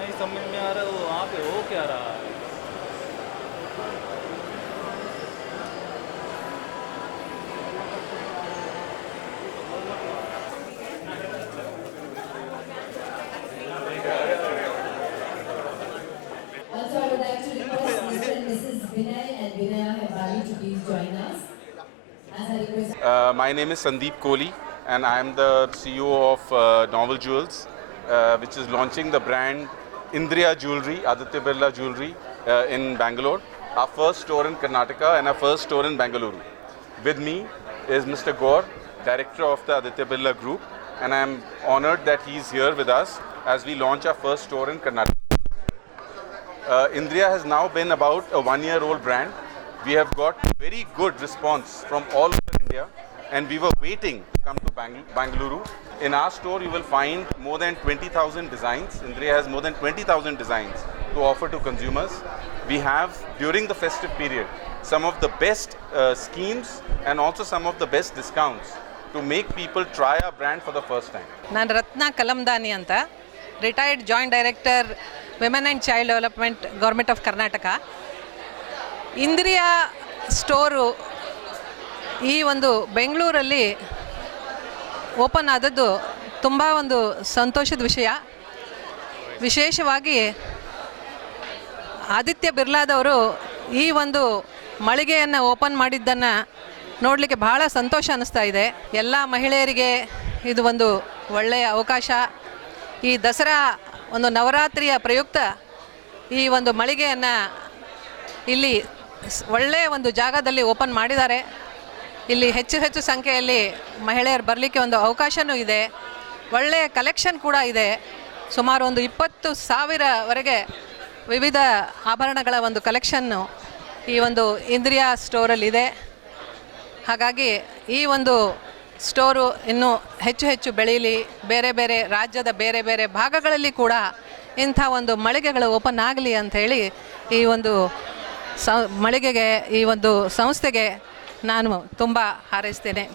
नहीं समझ में आ रहा है वो वहाँ पे हो क्या रहा है Also, I would like to request Mr. and Mrs. Vinay and Vinaya Hebali to please join us. As I request Uh, my name is Sandeep Kohli, and I am the CEO of uh, Novel Jewels, uh, which is launching the brand Indriya Jewelry, Aditya Birla Jewelry uh, in Bangalore. Our first store in Karnataka and our first store in Bangalore. With me is Mr. Gore, director of the Aditya Birla Group, and I am honored that he is here with us as we launch our first store in Karnataka. Uh, Indriya has now been about a one year old brand. We have got very good response from all over India and we were waiting to come to Bang- Bangalore. In our store, you will find more than 20,000 designs. Indriya has more than 20,000 designs to offer to consumers. We have, during the festive period, some of the best uh, schemes and also some of the best discounts to make people try our brand for the first time. ನಾನು ರತ್ನ ಕಲಂದಾನಿ ಅಂತ retired joint director women and child development government of Karnataka ಇಂದ್ರಿಯ store ಈ ಒಂದು ಬೆಂಗಳೂರಲ್ಲಿ open ಆದದ್ದು ತುಂಬ ಒಂದು ಸಂತೋಷದ ವಿಷಯ. ವಿಶೇಷವಾಗಿ ಆದಿತ್ಯ ಬಿರ್ಲಾದವರು ಈ ಒಂದು ಮಳಿಗೆಯನ್ನು ಓಪನ್ ಮಾಡಿದ್ದನ್ನು ನೋಡಲಿಕ್ಕೆ ಬಹಳ ಸಂತೋಷ ಅನ್ನಿಸ್ತಾ ಇದೆ. ಎಲ್ಲ ಮಹಿಳೆಯರಿಗೆ ಇದು ಒಂದು ಒಳ್ಳೆಯ ಅವಕಾಶ. ಈ ದಸರಾ ಒಂದು ನವರಾತ್ರಿಯ ಪ್ರಯುಕ್ತ ಈ ಒಂದು ಮಳಿಗೆಯನ್ನು ಇಲ್ಲಿ ಒಳ್ಳೆಯ ಒಂದು ಜಾಗದಲ್ಲಿ ಓಪನ್ ಮಾಡಿದ್ದಾರೆ. ಇಲ್ಲಿ ಹೆಚ್ಚು ಹೆಚ್ಚು ಸಂಖ್ಯೆಯಲ್ಲಿ ಮಹಿಳೆಯರು ಬರಲಿಕ್ಕೆ ಒಂದು ಅವಕಾಶವೂ ಇದೆ. ಒಳ್ಳೆಯ ಕಲೆಕ್ಷನ್ ಕೂಡ ಇದೆ. ಸುಮಾರು ಒಂದು ಇಪ್ಪತ್ತು ಸಾವಿರವರೆಗೆ ವಿವಿಧ ಆಭರಣಗಳ ಒಂದು ಕಲೆಕ್ಷನ್ನು ಈ ಒಂದು ಇಂದ್ರಿಯಾ ಸ್ಟೋರಲ್ಲಿದೆ ಹಾಗಾಗಿ ಈ ಒಂದು ಸ್ಟೋರು ಇನ್ನೂ ಹೆಚ್ಚು ಹೆಚ್ಚು ಬೆಳೀಲಿ. ಬೇರೆ ಬೇರೆ ರಾಜ್ಯದ ಬೇರೆ ಬೇರೆ ಭಾಗಗಳಲ್ಲಿ ಕೂಡ ಇಂಥ ಒಂದು ಮಳಿಗೆಗಳು ಓಪನ್ ಆಗಲಿ ಅಂಥೇಳಿ ಈ ಒಂದು ಸ ಮಳಿಗೆಗೆ ಈ ಒಂದು ಸಂಸ್ಥೆಗೆ ನಾನು ತುಂಬ ಹಾರೈಸ್ತೇನೆ.